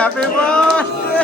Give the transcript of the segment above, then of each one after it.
Happy birthday.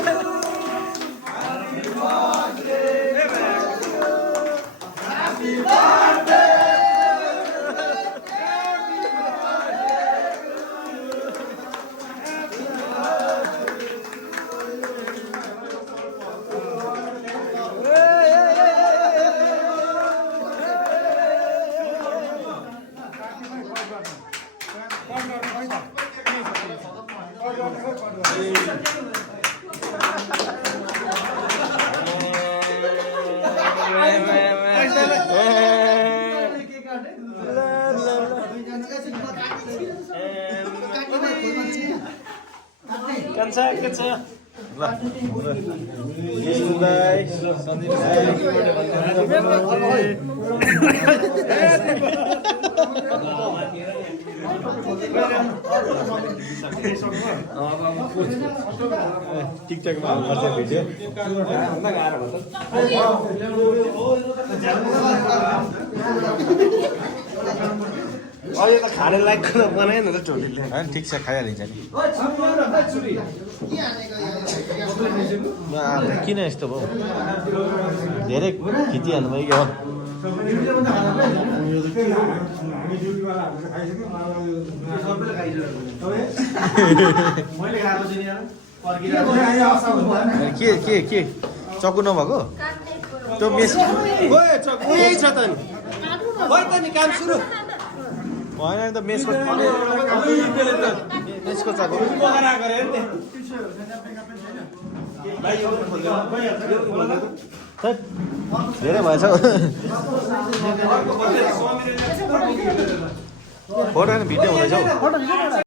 टिकटकमा हाल्नुपर्छ video अहिले त खाने लायकको बनाएन त टोलीले हैन ठीक छ खाइहालिन्छ नि किन यस्तो भयो धेरै खिचिहाल्नु भयो क्या के चक्कु नभएको त्यो मेस छ त नि काम सुरु होइन त मेसको चक्कु धेरै भएछ फोटो भिडियो हुँदैछ